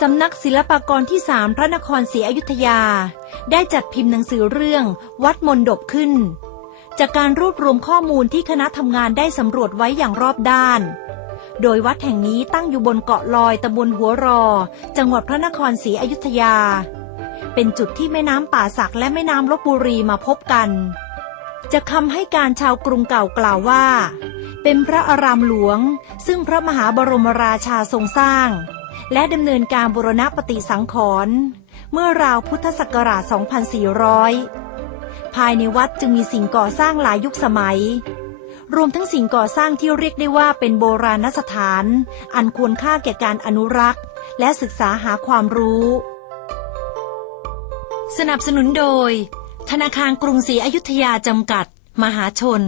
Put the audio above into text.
สำนักศิลปากรที่สามพระนครศรีอยุธยา ได้จัดพิมพ์หนังสือเรื่อง วัดมนดบขึ้น จากการรวบรวมข้อมูลที่คณะทำงานได้สำรวจไว้อย่างรอบด้าน โดยวัดแห่งนี้ตั้งอยู่บนเกาะลอยตำบลหัวรอ จังหวัดพระนครศรีอยุธยา เป็นจุดที่แม่น้ำป่าสักและแม่น้ำลบบุรีมาพบกันจะคำให้การชาวกรุงเก่ากล่าวว่า เป็นพระอารามหลวง ซึ่งพระมหาบรมราชาทรงสร้าง และดำเนินการบูรณปฏิสังขรณ์เมื่อราวพุทธศักราช 2400 ภายในวัดจึงมีสิ่งก่อสร้างหลายยุคสมัย รวมทั้งสิ่งก่อสร้างที่เรียกได้ว่าเป็นโบราณสถาน อันควรค่าแก่การอนุรักษ์ และศึกษาหาความรู้ สนับสนุนโดย ธนาคารกรุงศรีอยุธยาจำกัด มหาชน